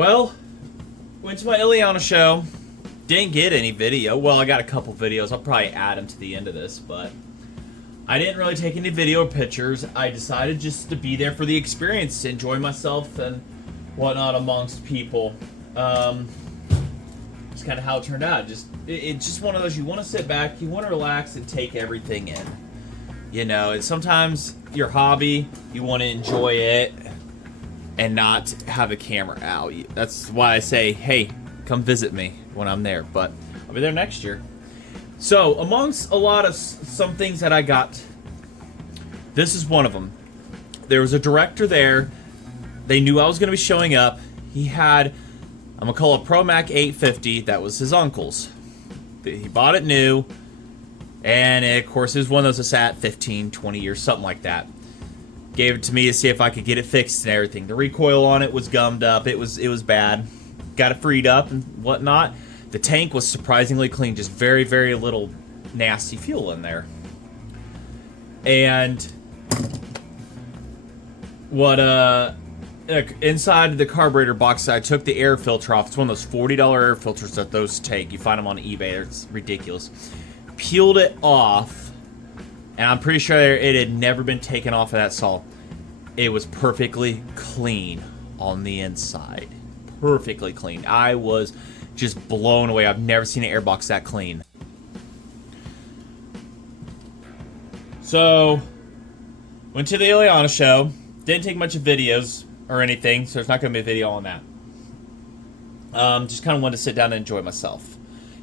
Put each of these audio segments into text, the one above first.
Well, went to my Iliana show. Didn't get any video. Well, I got a couple videos. I'll probably add them to the end of this, but I didn't really take any video or pictures. I decided just to be there for the experience, to enjoy myself and whatnot amongst people. It's kind of how it turned out. It's just one of those, you want to sit back, you want to relax and take everything in. You know, and sometimes your hobby, you want to enjoy it and not have a camera out. That's why I say, hey, come visit me when I'm there. But I'll be there next year. So, amongst a lot of some things that I got, this is one of them. There was a director there. They knew I was going to be showing up. He had a McCulloch Pro Mac 850. That was his uncle's. He bought it new. And, of course, it was one of those that sat 15, 20 years, something like that. Gave it to me to see if I could get it fixed and everything. The recoil on it was gummed up. It was bad. Got it freed up and whatnot. The tank was surprisingly clean. Just very, very little nasty fuel in there. And what inside the carburetor box, I took the air filter off. It's one of those $40 air filters that those take. You find them on eBay. It's ridiculous. Peeled it off, and I'm pretty sure it had never been taken off of that saw. It was perfectly clean on the inside. Perfectly clean. I was just blown away. I've never seen an airbox that clean. So, went to the Iliana show. Didn't take much of videos or anything, so there's not going to be a video on that. Just kind of wanted to sit down and enjoy myself.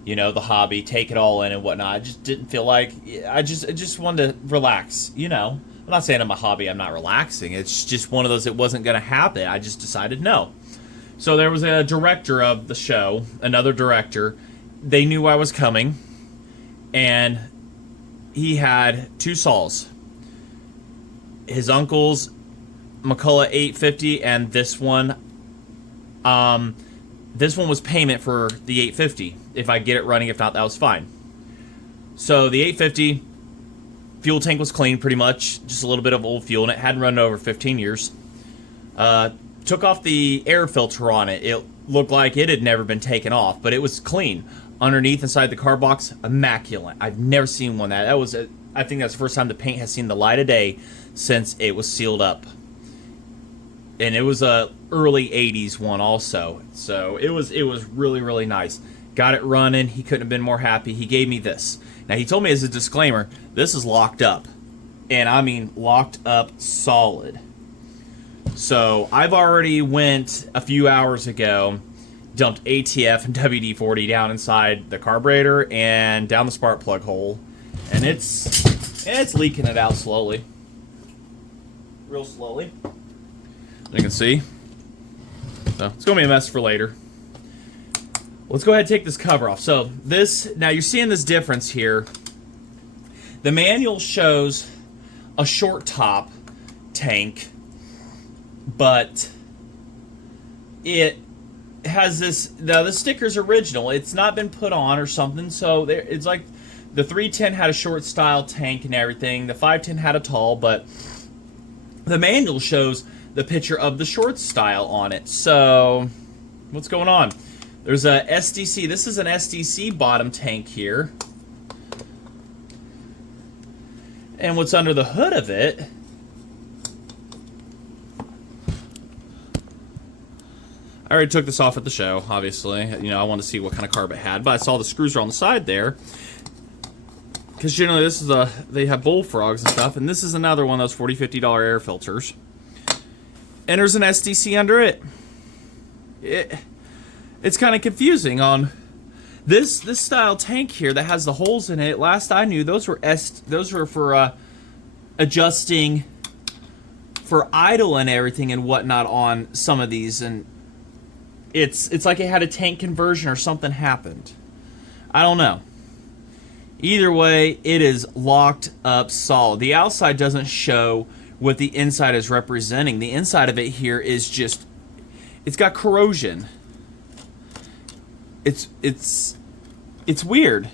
You know, the hobby, take it all in and whatnot. I just didn't feel like... I just wanted to relax, you know. I'm not saying I'm a hobby, I'm not relaxing. It's just one of those, it wasn't going to happen. I just decided no. So there was a director of the show, another director. They knew I was coming. And he had two saws. His uncle's McCulloch 850 and this one. This one was payment for the 850. If I get it running, if not, that was fine. So the 850 fuel tank was clean, pretty much. Just a little bit of old fuel, and it hadn't run over 15 years. Took off the air filter on it. It looked like it had never been taken off, but it was clean. Underneath, inside the car box, immaculate. I've never seen one that was. I think that's the first time the paint has seen the light of day since it was sealed up. And it was a early 80s one also. So it was really, really nice. Got it running. He couldn't have been more happy. He gave me this. Now, he told me as a disclaimer, this is locked up. And I mean locked up solid. So I've already went a few hours ago, dumped ATF and WD-40 down inside the carburetor and down the spark plug hole. And it's leaking it out slowly. Real slowly. You can see. So it's going to be a mess for later. Let's go ahead and take this cover off. So this, now you're seeing this difference here. The manual shows a short top tank, but it has this, now the sticker's original. It's not been put on or something, so there, it's like the 310 had a short style tank and everything. The 510 had a tall, but the manual shows the picture of the short style on it. So what's going on? There's a SDC. This is an SDC bottom tank here. And what's under the hood of it, I already took this off at the show, obviously. You know, I wanted to see what kind of carb it had, but I saw the screws are on the side there. Because generally this is they have bullfrogs and stuff, and this is another one of those $40, $50 air filters. And there's an SDC under it. It's kind of confusing on this style tank here that has the holes in it. Last I knew, those were for adjusting for idle and everything and whatnot on some of these, and it's like it had a tank conversion or something happened. I don't know. Either way, it is locked up solid. The outside doesn't show what the inside is representing. The inside of it here is just, it's got corrosion. It's weird.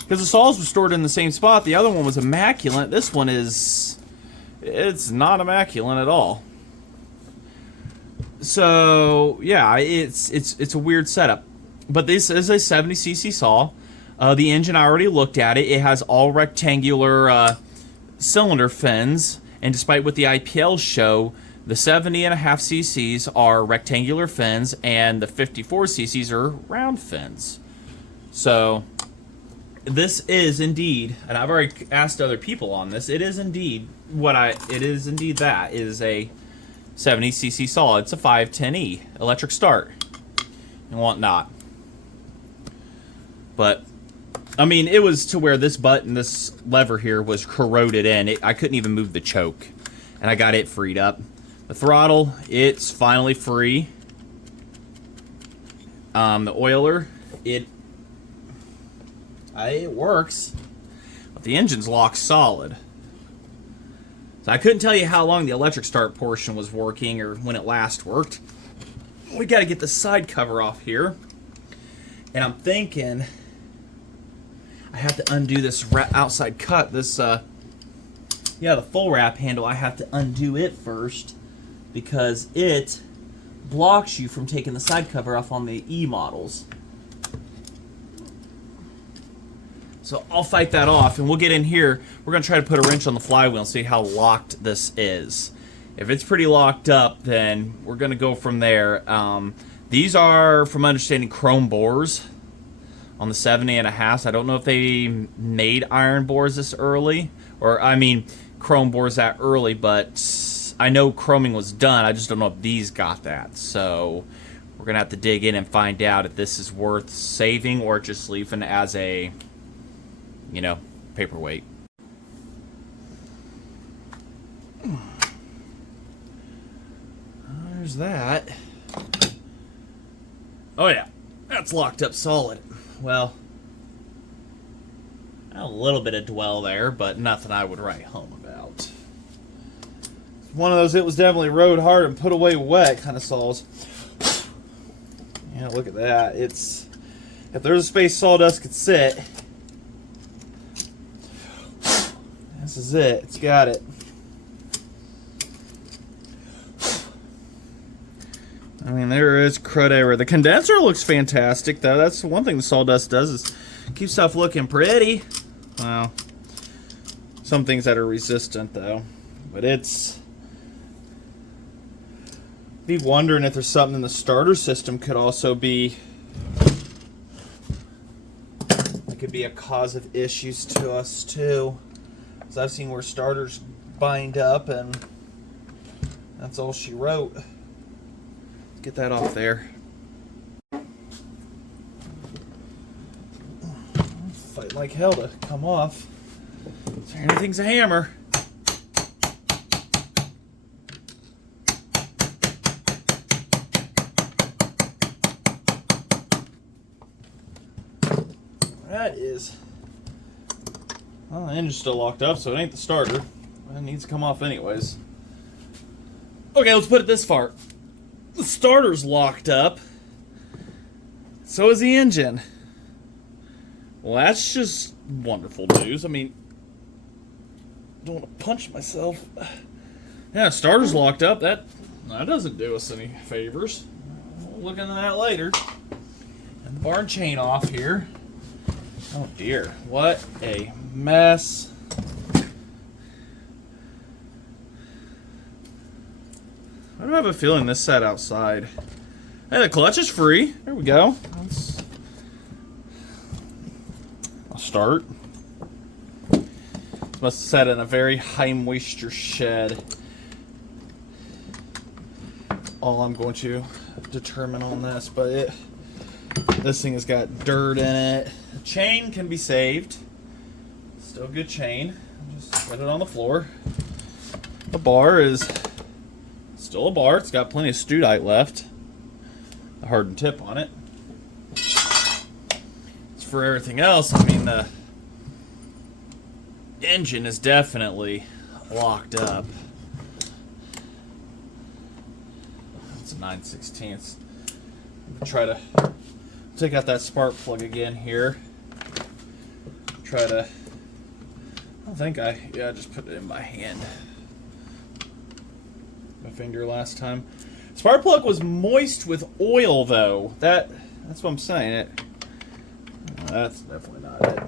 Because the saws were stored in the same spot. The other one was immaculate. This one is, it's not immaculate at all. So yeah, it's a weird setup, but this is a 70cc saw. The engine, I already looked at it. It has all rectangular cylinder fins, and despite what the IPLs show, the 70.5 cc's are rectangular fins, and the 54 cc's are round fins. So this is indeed, and I've already asked other people on this. It is indeed that is a 70cc saw. It's a 5-10E electric start and whatnot. But I mean, it was to where this button, this lever here, was corroded in. I couldn't even move the choke, and I got it freed up. The throttle, it's finally free. The oiler, it works, but the engine's locked solid. So I couldn't tell you how long the electric start portion was working or when it last worked. We got to get the side cover off here, and I'm thinking I have to undo this outside cut. This, the full wrap handle, I have to undo it first because it blocks you from taking the side cover off on the E models. So I'll fight that off, and we'll get in here. We're going to try to put a wrench on the flywheel and see how locked this is. If it's pretty locked up, then we're going to go from there. These are, from understanding, chrome bores on the 70.5. I don't know if they made iron bores this early, or I mean chrome bores that early, but I know chroming was done. I just don't know if these got that. So we're gonna have to dig in and find out if this is worth saving or just leaving as a, paperweight. There's that. Oh yeah, that's locked up solid. Well, a little bit of dwell there, but nothing I would write home about. One of those, it was definitely rode hard and put away wet kind of saws. Yeah, look at that. If there's a space sawdust could sit, this is it. It's got it. I mean, there is crud everywhere. The condenser looks fantastic, though. That's one thing the sawdust does, is keep stuff looking pretty. Well, some things that are resistant, though. But be wondering if there's something in the starter system could also be, it could be a cause of issues to us, too. Because I've seen where starters bind up, and that's all she wrote. Get that off there. Fight like hell to come off. So anything's a hammer. That is. Well, the engine's still locked up, so it ain't the starter. It needs to come off anyways. Okay, let's put it this far. The starter's locked up. So is the engine. Well, that's just wonderful news. I mean, I don't want to punch myself. Yeah, starter's locked up. That doesn't do us any favors. We'll look into that later. And the barn chain off here. Oh dear, what a mess. I don't have a feeling this sat outside. Hey, the clutch is free. There we go. I'll start. This must have sat in a very high moisture shed. All I'm going to determine on this, but this thing has got dirt in it. The chain can be saved. Still a good chain. Just put it on the floor. The bar is still a bar. It's got plenty of studite left. The hardened tip on it. As for everything else, I mean, the engine is definitely locked up. It's a 9/16. Try to take out that spark plug again here. Try to. I think I just put it in my hand. My finger last time. Spark plug was moist with oil, though. That's what I'm saying. That's definitely not it.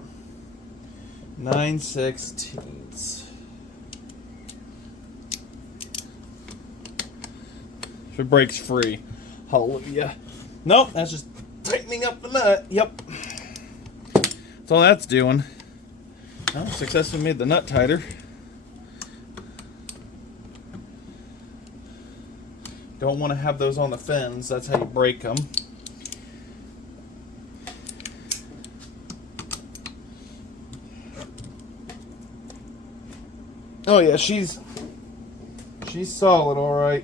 9/16. If it breaks free, hallelujah. Nope, that's just tightening up the nut. Yep. That's all that's doing. Well, successfully made the nut tighter. Don't want to have those on the fins. That's how you break them. Oh yeah, she's solid, all right.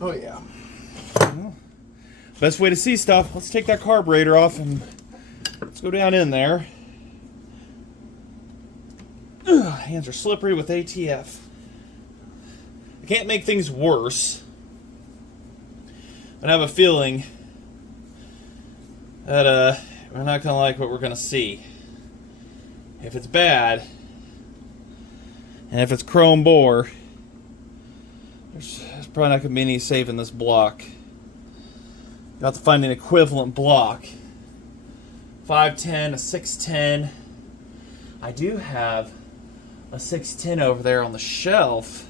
Oh yeah. Well, best way to see stuff. Let's take that carburetor off and let's go down in there. Ugh, hands are slippery with ATF. I can't make things worse, but I have a feeling that we're not going to like what we're going to see. If it's bad, and if it's chrome bore, there's probably not going to be any saving this block. You have to find an equivalent block. 5-10, a 6-10. I do have a 6-10 over there on the shelf.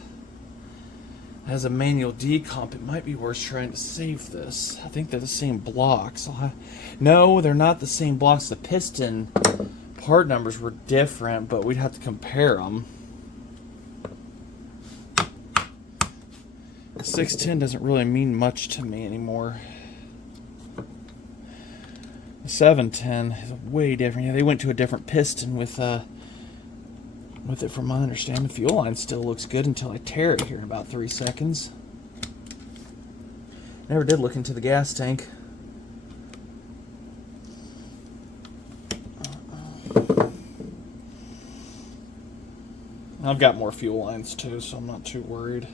As a manual decomp, it might be worth trying to save this. I think they're the same blocks. No, they're not the same blocks. The piston part numbers were different, but we'd have to compare them. The 610 doesn't really mean much to me anymore. The 710 is way different. Yeah, they went to a different piston with it, from my understanding. The fuel line still looks good until I tear it here in about 3 seconds. Never did look into the gas tank. I've got more fuel lines too, so I'm not too worried.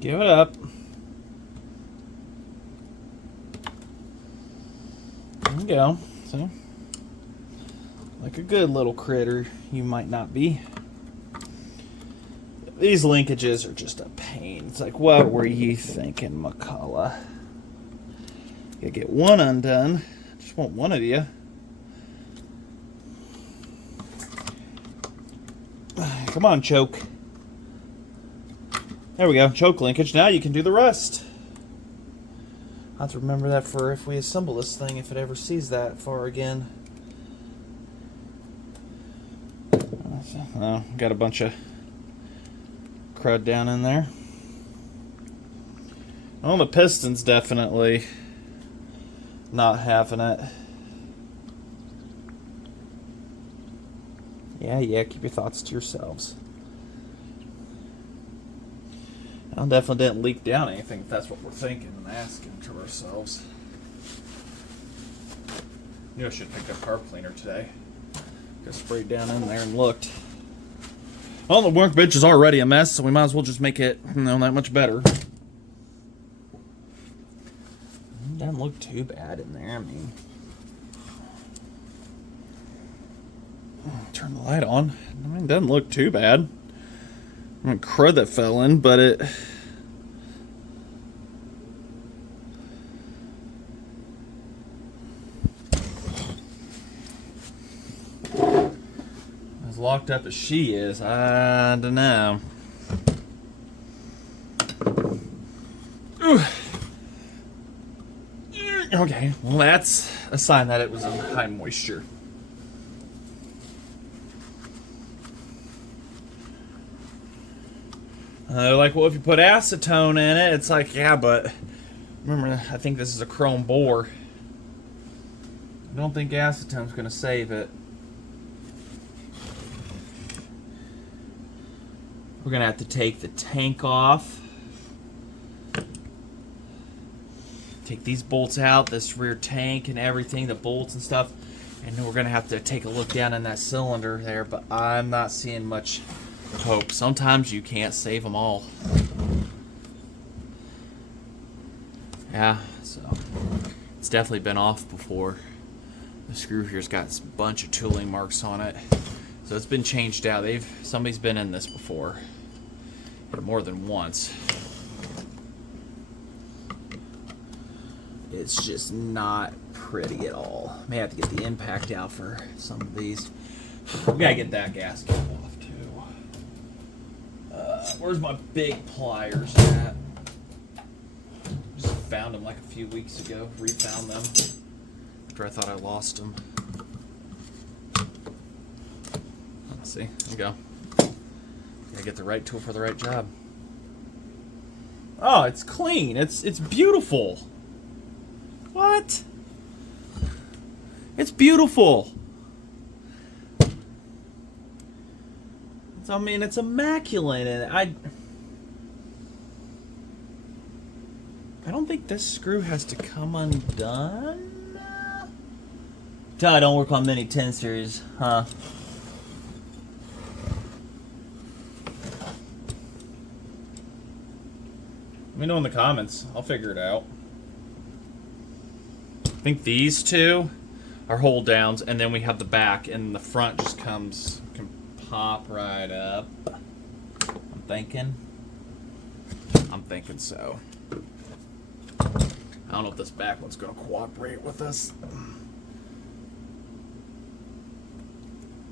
Give it up. There we go. See? Like a good little critter, you might not be. These linkages are just a pain. It's like, what were you thinking, McCulloch? You get one undone. Just want one of you. Come on, choke. There we go. Choke linkage. Now you can do the rest. I'll have to remember that for if we assemble this thing, if it ever sees that far again. Oh, got a bunch of crud down in there. Well, the piston's definitely not having it. Yeah, keep your thoughts to yourselves. I definitely didn't leak down anything, if that's what we're thinking and asking to ourselves. Knew I should have picked up carb cleaner today. Just sprayed down in there and looked. Well, the workbench is already a mess, so we might as well just make it, that much better. Doesn't look too bad in there. I mean, turn the light on. I mean, it doesn't look too bad. I mean, crud that fell in, but it... as locked up as she is, I don't know. Okay, well that's a sign that it was in high moisture. They're like, well, if you put acetone in it, it's like, yeah, but remember, I think this is a chrome bore. I don't think acetone's going to save it. We're going to have to take the tank off. Take these bolts out, this rear tank and everything, the bolts and stuff. And then we're going to have to take a look down in that cylinder there, but I'm not seeing much hope. Sometimes you can't save them all. Yeah, so it's definitely been off before. The screw here's got a bunch of tooling marks on it. So it's been changed out. Somebody's been in this before. More than once. It's just not pretty at all. May have to get the impact out for some of these. We gotta get that gasket off too. Where's my big pliers at? Just found them like a few weeks ago. Refound them after I thought I lost them. Let's see. There we go. Gotta get the right tool for the right job. Oh, it's clean. It's beautiful. What? It's beautiful. I mean, it's immaculate, and I don't think this screw has to come undone. I don't work on many 10 series, huh? Let me know in the comments. I'll figure it out. I think these two are hold downs, and then we have the back, and the front just can pop right up. I'm thinking so. I don't know if this back one's going to cooperate with us.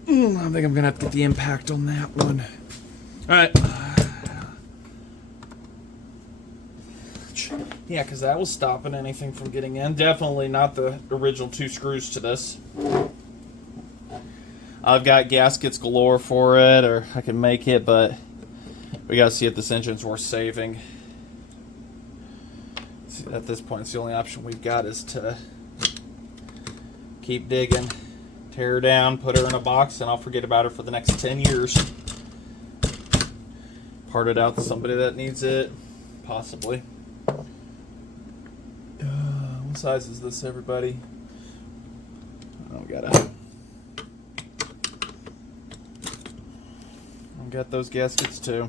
I think I'm going to have to get the impact on that one. All right. Yeah, because that was stopping anything from getting in. Definitely not the original 2 screws to this. I've got gaskets galore for it, or I can make it, but we got to see if this engine's worth saving. At this point, it's the only option we've got is to keep digging, tear her down, put her in a box, and I'll forget about her for the next 10 years. Part it out to somebody that needs it, possibly. What size is this, everybody? Oh, got those gaskets too.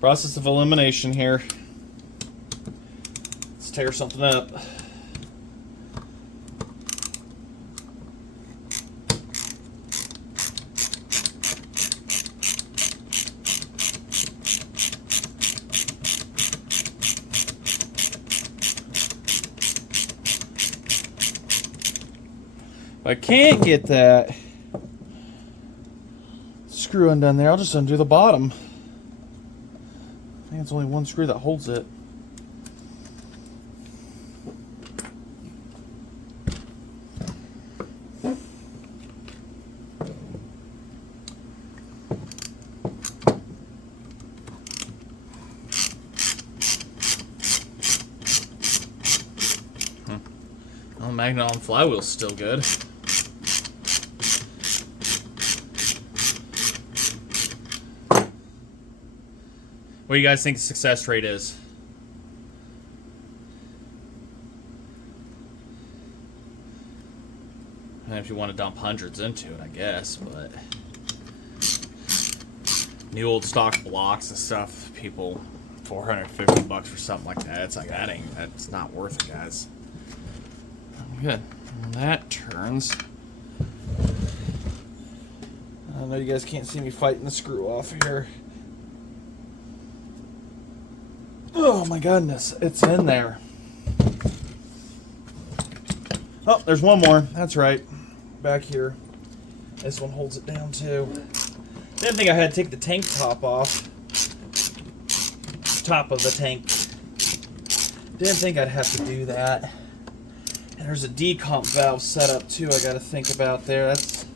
Process of elimination here. Let's tear something up. If I can't get that screw undone there, I'll just undo the bottom. I think it's only one screw that holds it. Well, magnet on flywheel's still good. What do you guys think the success rate is? And if you want to dump hundreds into it, I guess, but new old stock blocks and stuff, people $450 for something like that. It's like that's not worth it, guys. Good. And that turns. I know you guys can't see me fighting the screw off here. Oh my goodness, it's in there. Oh, there's one more. That's right. Back here. This one holds it down too. Didn't think I had to take the tank top off. Top of the tank. Didn't think I'd have to do that. And there's a decomp valve set up too I gotta think about there. That's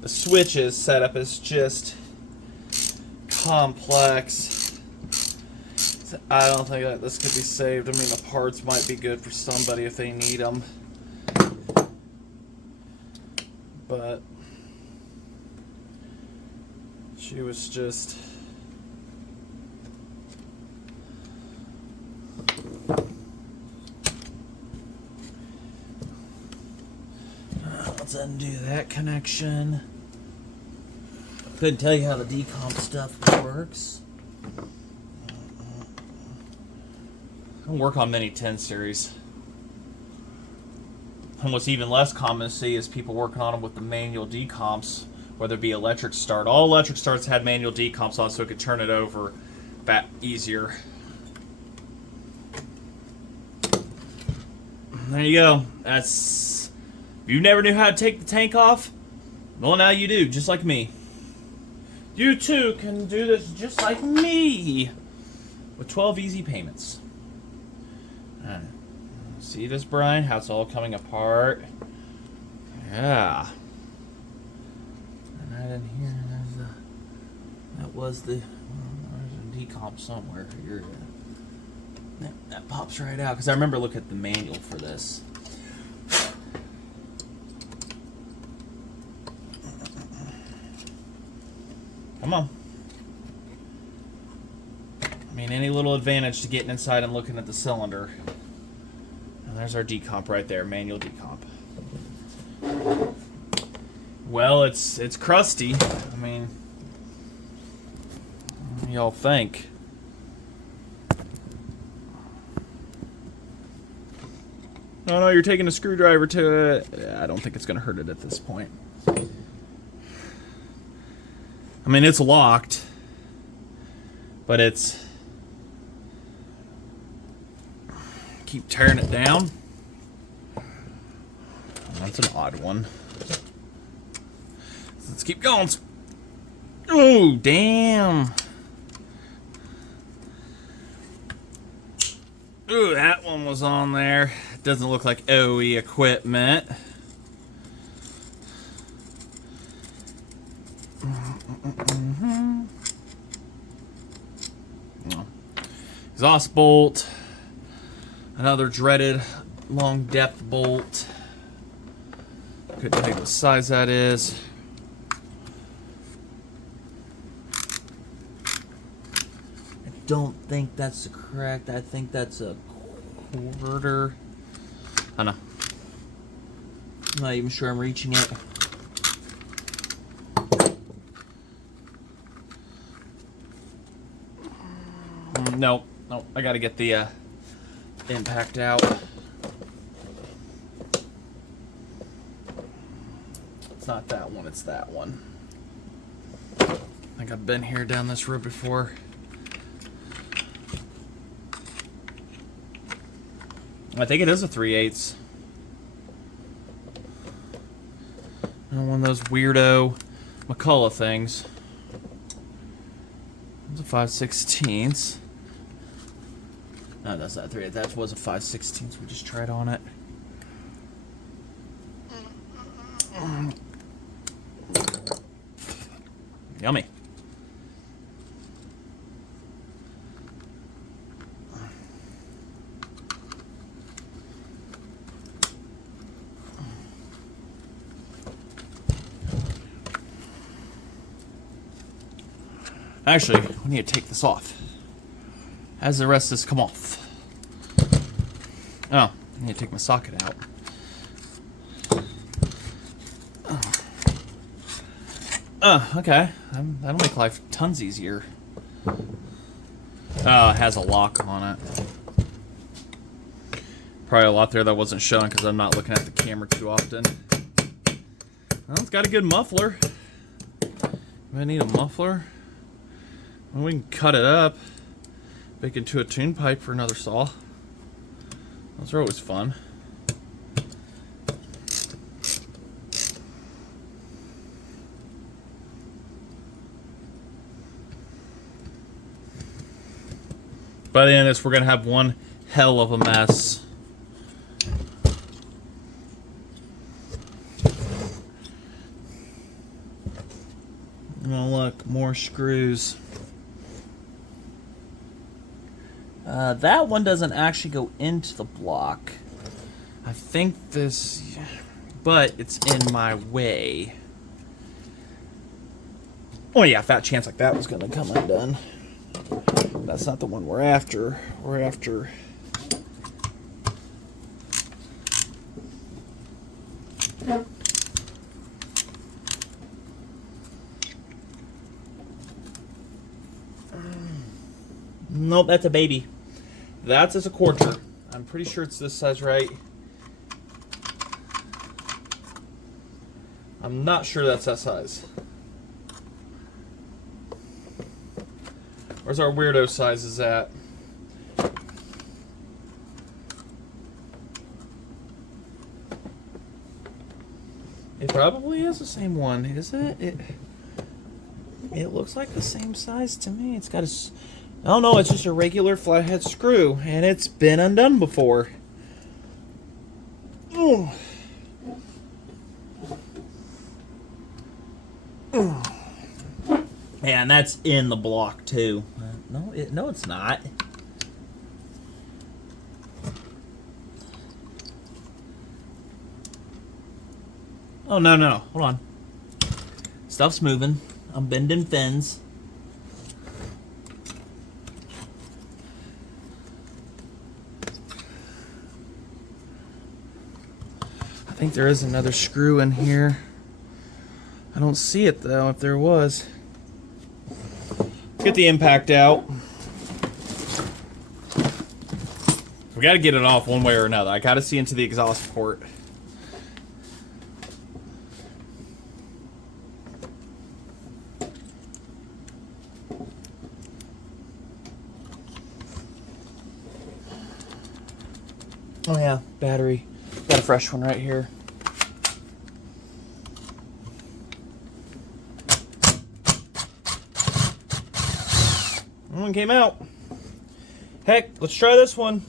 the switches setup is just complex. I don't think that this could be saved. I mean, the parts might be good for somebody if they need them. But she was just... Let's undo that connection. Couldn't tell you how the decomp stuff works. I'll work on many 10 series. And what's even less common to see is people working on them with the manual decomps, whether it be electric start. All electric starts had manual decomps on so it could turn it over easier. There you go. That's... If you never knew how to take the tank off, well, now you do, just like me. You too can do this just like me with 12 easy payments. See this, Brian? How it's all coming apart? Yeah. And right in here, that was the... there's a decomp somewhere here. That pops right out, because I remember looking at the manual for this. Come on. I mean, any little advantage to getting inside and looking at the cylinder. And there's our decomp right there, manual decomp. Well, it's crusty. I mean, what do y'all think? Oh no, you're taking a screwdriver to it. I don't think it's going to hurt it at this point. I mean, it's locked, but it's... Keep tearing it down. That's an odd one. Let's keep going. Oh, damn. Ooh, that one was on there. It doesn't look like OE equipment. No. Exhaust bolt. Another dreaded long depth bolt. Couldn't tell you what size that is. I don't think that's correct. I think that's a quarter. I don't know. I'm not even sure I'm reaching it. No, I gotta get the impact out. It's not that one, it's that one. I think I've been here down this road before. I think it is a 3/8. One of those weirdo McCulloch things. It's a 5/16. No, that's not 3/8. That was a 5/16. We just tried on it. Yummy. Actually, we need to take this off. As the rest of this come off. Oh, I need to take my socket out. Oh, okay. That'll make life tons easier. Oh, it has a lock on it. Probably a lot there that wasn't showing because I'm not looking at the camera too often. Well, it's got a good muffler. I need a muffler. Well, we can cut it up, make it into a tune pipe for another saw. Those are always fun. By the end of this, we're going to have one hell of a mess. Oh, look, more screws. That one doesn't actually go into the block. I think this... But it's in my way. Oh yeah, fat chance like that was going to come undone. That's not the one we're after. We're after... Nope, that's a baby. That's as a quarter. I'm pretty sure it's this size, right? I'm not sure that's that size. Where's our weirdo sizes at? It probably is the same one, is it? It looks like the same size to me. It's got a... Oh no, it's just a regular flathead screw, and it's been undone before. Ooh. Ooh. Yeah, and that's in the block too. No, it's not. Oh no! Hold on. Stuff's moving. I'm bending fins. I think there is another screw in here. I don't see it though, if there was. Get the impact out. We gotta get it off one way or another. I gotta see into the exhaust port. Oh yeah, battery. Got a fresh one right here. One came out. Heck, let's try this one.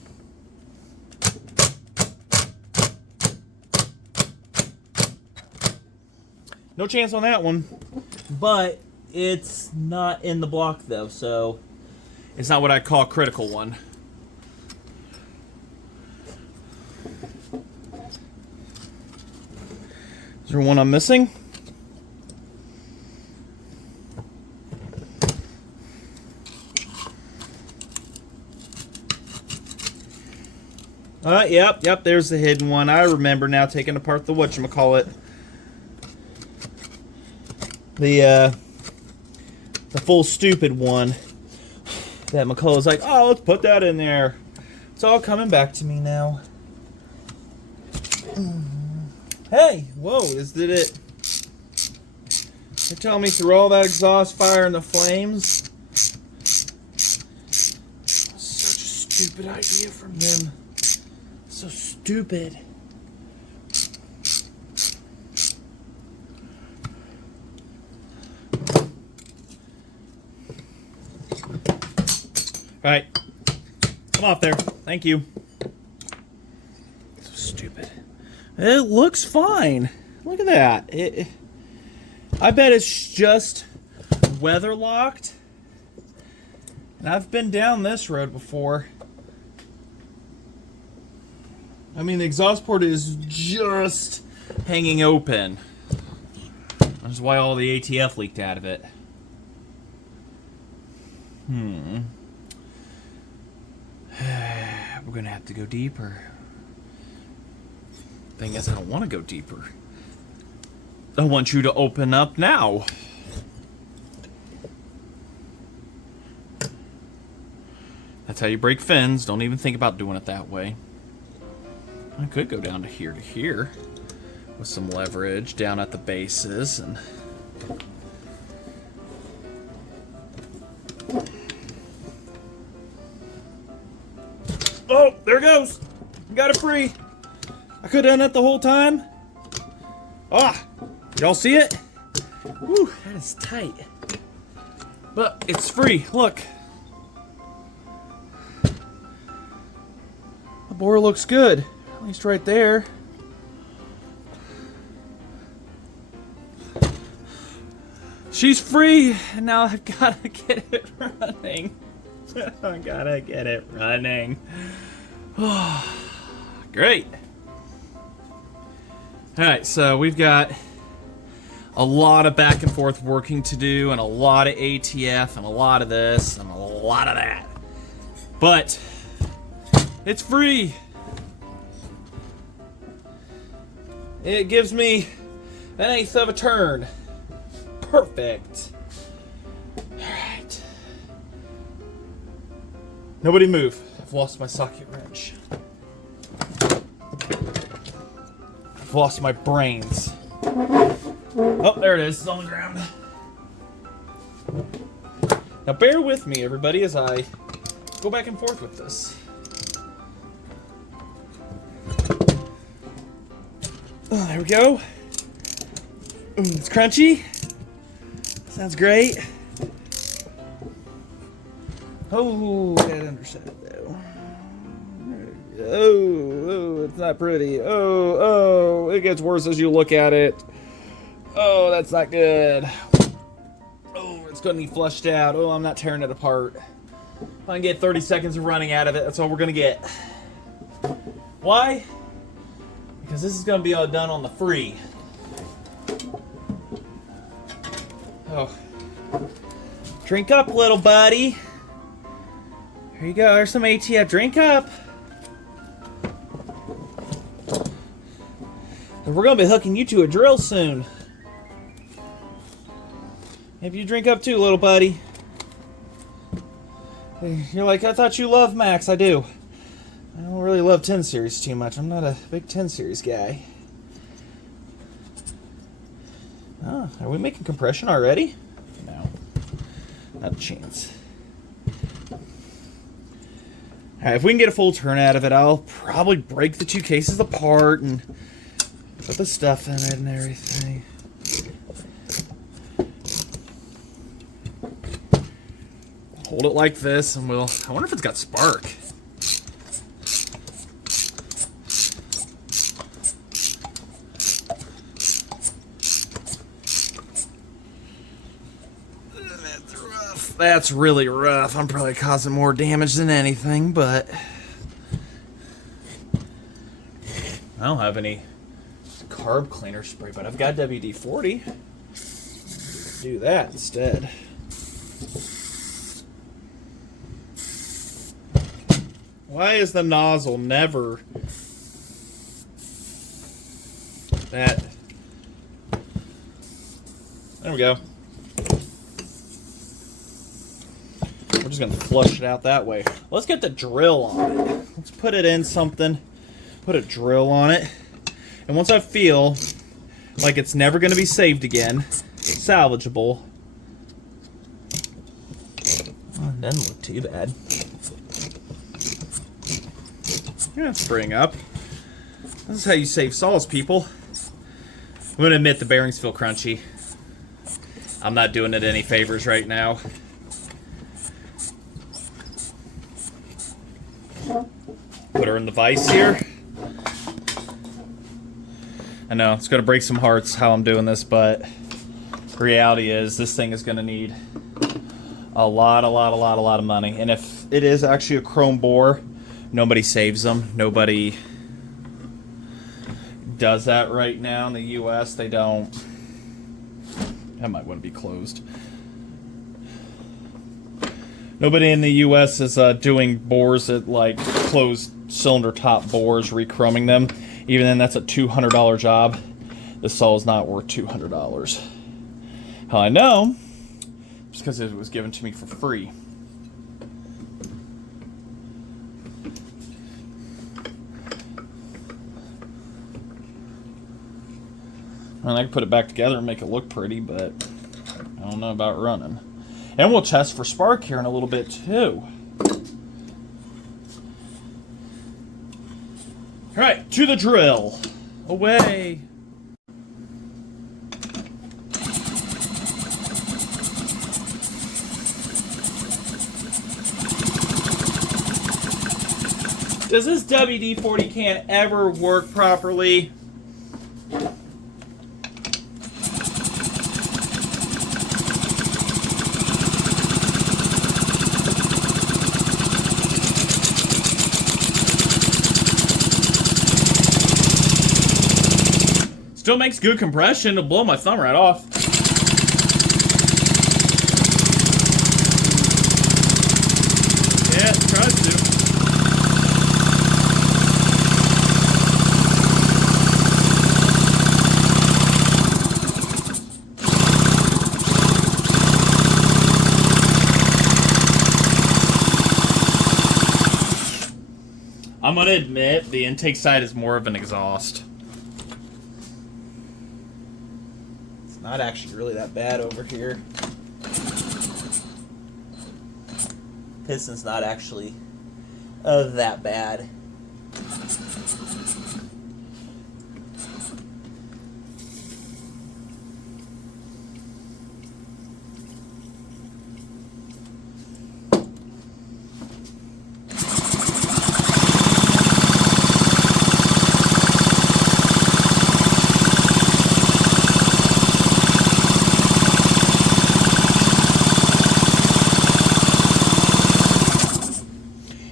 No chance on that one. But it's not in the block though, so it's not what I call a critical one. Is there one I'm missing? Yep, there's the hidden one. I remember now taking apart the whatchamacallit. The full stupid one. That McCulloch was like, oh, let's put that in there. It's all coming back to me now. Hey, whoa, did it... You're telling me through all that exhaust fire and the flames? Such a stupid idea from them. So stupid. Alright. Come off there. Thank you. So stupid. It looks fine. Look at that. I bet it's just weather locked. And I've been down this road before. I mean, the exhaust port is just hanging open. That's why all the ATF leaked out of it. We're gonna have to go deeper. Thing is, I don't want to go deeper. I want you to open up now. That's how you break fins. Don't even think about doing it that way. I could go down to here with some leverage down at the bases and oh, there it goes. Got it free. I could have done that the whole time. Ah, y'all see it? Whew, that is tight. But it's free. Look. The bore looks good. At least right there. She's free, and now I've got to get it running. I gotta get it running. Great. Alright, so we've got a lot of back and forth working to do, and a lot of ATF, and a lot of this, and a lot of that. But it's free. It gives me an 1/8 of a turn. Perfect. Alright. Nobody move. I've lost my socket wrench. I've lost my brains. Oh, there it is. It's on the ground. Now bear with me, everybody, as I go back and forth with this. Oh, there we go. It's crunchy. Sounds great. Oh, that underside though. Oh, it's not pretty. Oh, it gets worse as you look at it. Oh, that's not good. Oh, it's going to be flushed out. Oh, I'm not tearing it apart. If I can get 30 seconds of running out of it, that's all we're going to get. Why? Because this is going to be all done on the free. Oh. Drink up, little buddy. Here you go. There's some ATF. Drink up. And we're going to be hooking you to a drill soon. Maybe you drink up too, little buddy. You're like, I thought you loved Max. I do. I don't really love 10 series too much. I'm not a big 10 series guy. Oh, are we making compression already? No. Not a chance. Alright, if we can get a full turn out of it, I'll probably break the two cases apart and put the stuff in it and everything. Hold it like this and we'll... I wonder if it's got spark. That's rough. That's really rough. I'm probably causing more damage than anything, but... I don't have any carb cleaner spray, but I've got WD-40. Do that instead. Why is the nozzle never that? There we go. We're just gonna flush it out that way. Let's get the drill on it. Let's put it in something. Put a drill on it. And once I feel like it's never gonna be saved again, salvageable. Oh, it doesn't look too bad. Yeah, spring up. This is how you save saws, people. I'm gonna admit the bearings feel crunchy. I'm not doing it any favors right now. Put her in the vise here. I know, it's gonna break some hearts how I'm doing this, but the reality is this thing is gonna need a lot of money. And if it is actually a chrome bore, nobody saves them. Nobody does that right now in the U.S. They don't. That might want to be closed. Nobody in the U.S. is doing bores that like closed cylinder top bores, rechroming them. Even then, that's a $200 job. This saw is not worth $200. How I know? Just because it was given to me for free. And I can put it back together and make it look pretty, but I don't know about running. And we'll test for spark here in a little bit too. Alright, to the drill. Away. Does this WD-40 can ever work properly? Still makes good compression to blow my thumb right off. Yeah, it tries to. I'm going to admit the intake side is more of an exhaust. It's not actually really that bad over here. Piston's not actually that bad.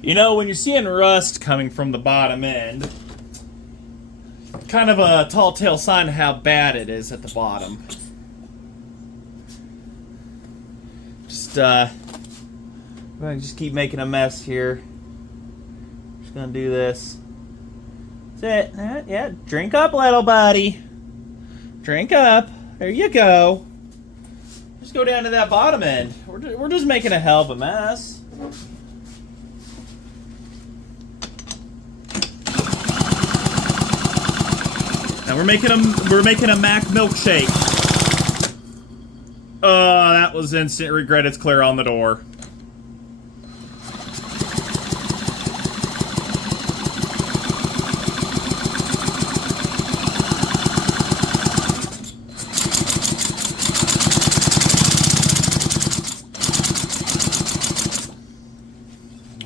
You know, when you're seeing rust coming from the bottom end, kind of a tall tale sign of how bad it is at the bottom. Just keep making a mess here. Just gonna do this. That's it. Yeah, drink up, little buddy. Drink up. There you go. Just go down to that bottom end. We're just making a hell of a mess. Now we're making a Mac milkshake. Oh, that was instant regret. It's clear on the door.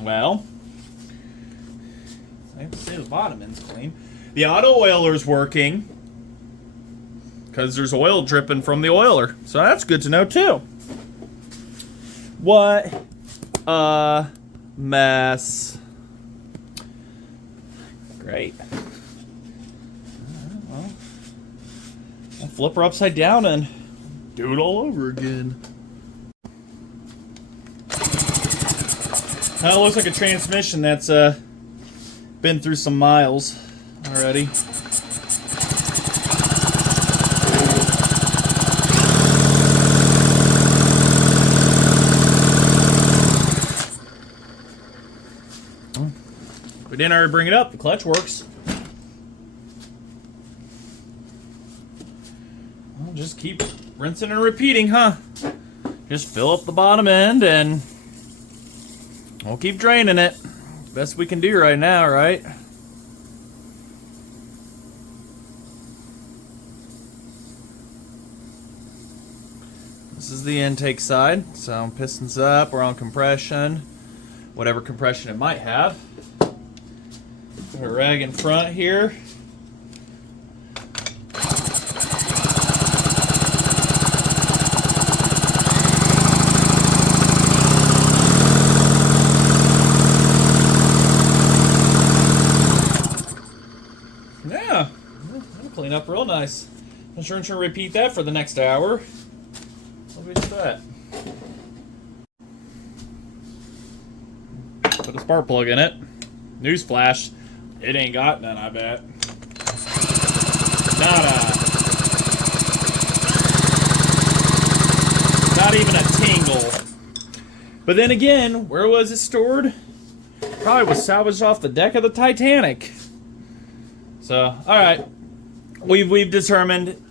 Well, I have to say the bottom end's clean. The auto oiler's working because there's oil dripping from the oiler. So that's good to know too. What a mess. Great. Well, I'll flip her upside down and do it all over again. That looks like a transmission that's been through some miles already. We didn't already bring it up. The clutch works. Well, just keep rinsing and repeating, huh? Just fill up the bottom end and we'll keep draining it. Best we can do right now, right? This is the intake side, so pistons up, we're on compression, whatever compression it might have. Put a rag in front here. Yeah, that'll clean up real nice. I'm sure to repeat that for the next hour. What is that? Put a spark plug in it. Newsflash, it ain't got none, I bet. Nada. Not even a tingle. But then again, where was it stored? Probably was salvaged off the deck of the Titanic. So, alright. We've determined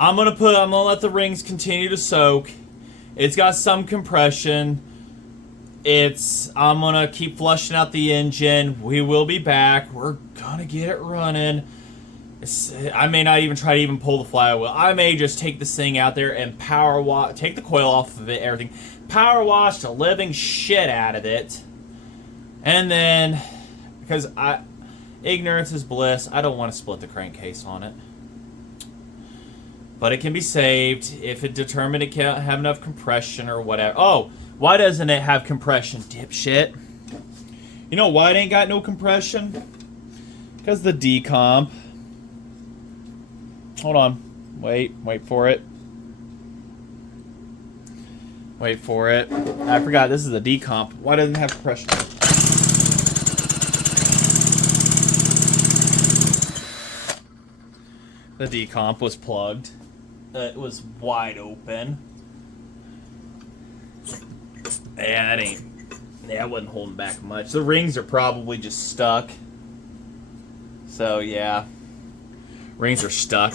I'm gonna let the rings continue to soak. It's got some compression. I'm gonna keep flushing out the engine. We will be back. We're gonna get it running. I may not even try to even pull the flywheel. I may just take this thing out there and power wash, take the coil off of it, everything. Power wash the living shit out of it. And then, because ignorance is bliss, I don't want to split the crankcase on it. But it can be saved if it determined it can't have enough compression or whatever. Oh, why doesn't it have compression, dipshit? You know why it ain't got no compression? Because the decomp. Hold on. Wait for it. Wait for it. I forgot this is a decomp. Why doesn't it have compression? The decomp was plugged. It was wide open. Yeah, that ain't Yeah, I wasn't holding back much. The rings are probably just stuck. So, yeah. Rings are stuck.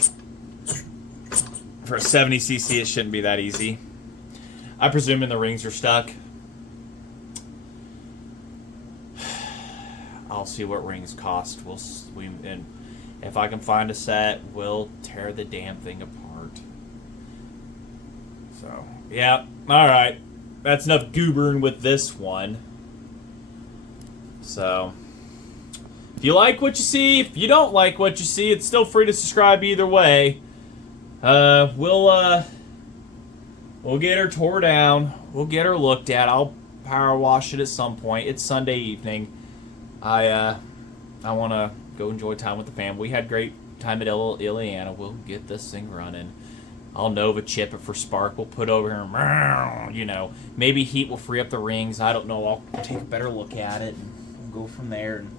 For a 70cc, it shouldn't be that easy. I presume the rings are stuck. I'll see what rings cost. And if I can find a set, we'll tear the damn thing apart. So, yeah. All right. That's enough goobering with this one. So, if you like what you see, if you don't like what you see, it's still free to subscribe either way. We'll get her tore down. We'll get her looked at. I'll power wash it at some point. It's Sunday evening. I want to go enjoy time with the family. We had great time at Iliana. We'll get this thing running. I'll Nova chip it for spark. We'll put over here, you know, maybe heat will free up the rings. I don't know. I'll take a better look at it and we'll go from there. And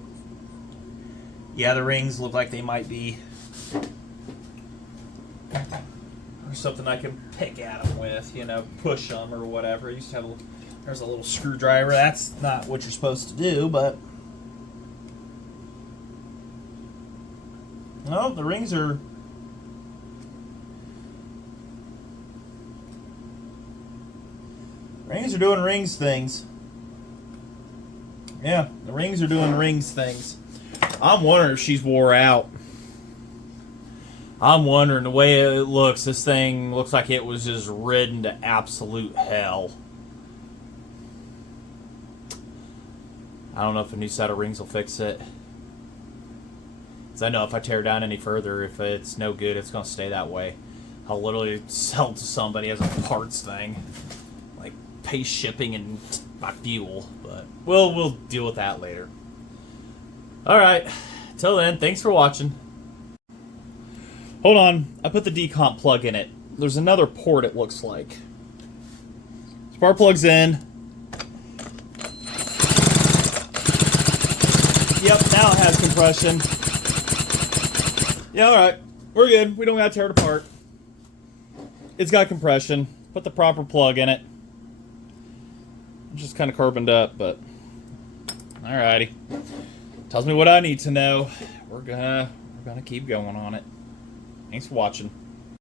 yeah, the rings look like they might be or something I can pick at them with, you know, push them or whatever. I used to have there's a little screwdriver. That's not what you're supposed to do, but no, the rings are doing rings things. Yeah, the rings are doing rings things. I'm wondering if she's wore out. I'm wondering the way it looks. This thing looks like it was just ridden to absolute hell. I don't know if a new set of rings will fix it. Because I know if I tear down any further, if it's no good, it's going to stay that way. I'll literally sell it to somebody as a parts thing. Like, pay shipping and buy fuel. But we'll deal with that later. Alright. Till then, thanks for watching. Hold on. I put the decomp plug in it. There's another port, it looks like. Spark plug's in. Yep, now it has compression. Yeah, alright. We're good. We don't gotta tear it apart. It's got compression. Put the proper plug in it. It's just kind of carboned up, but alrighty. Tells me what I need to know. We're gonna keep going on it. Thanks for watching.